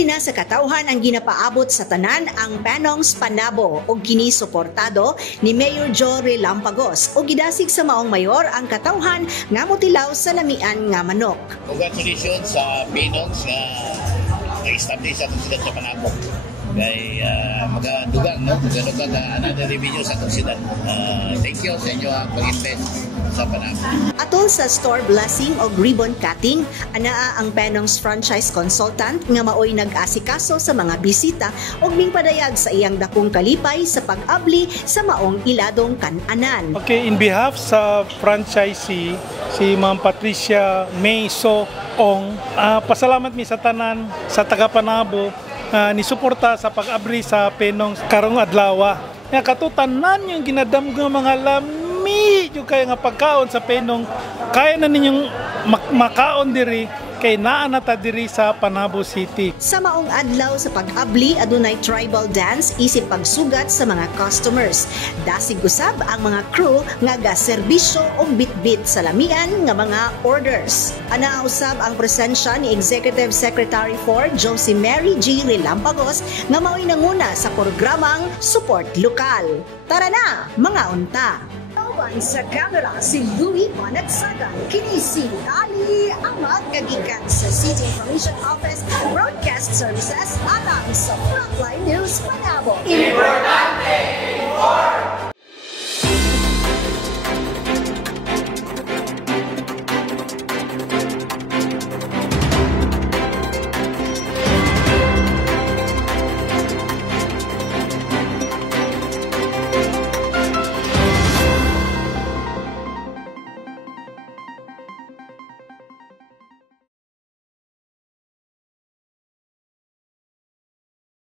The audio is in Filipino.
Abli na sa katauhan ang ginapaabot sa tanan ang Panongs Panabo o kini suportado ni Mayor Joe Relampagos o gidasig sa maong mayor ang katauhan nga motilaw sa lamian nga manok. Congratulations sa Panongs nga na-establish sa sila sa Panabo. Kay magadugang, no? Magadugang another revenue sa sila. Thank you sa inyo ang pag-invest sa Panabo. Atol sa store blessing o ribbon cutting, anaa ang Panongs franchise consultant nga maoy nag-asikaso sa mga bisita ug mingpadayag sa iyang dakong kalipay sa pag-abli sa maong iladong kan-anan. Okay, in behalf sa franchisee si Ma'am Patricia May Ong, pasalamat mi sa tanan sa taga Panabo ni suporta sa pag-abri sa Panongs karong adlaw. Nga katutanan yung ginadam nga mga lami yung kaya nga pagkaon sa Panong kaya na ninyong makaon diri kay naa na ta diri sa Panabo City. Sa maong adlaw sa pag-abli adunay tribal dance isip pagsugat sa mga customers. Dasig usab ang mga crew nga gaserbisyo og bitbit sa lamian nga mga orders. Ana usab ang presensya ni Executive Secretary for Josie Mary G. Relampagos nga mao'y nanguna sa programang Support Lokal. Tara na, mga unta! Sa camera si Louie Managsagan, kini si Ali Amag kagikan sa City Information Office Broadcast Services alang sa Frontline News Panabo. Importante!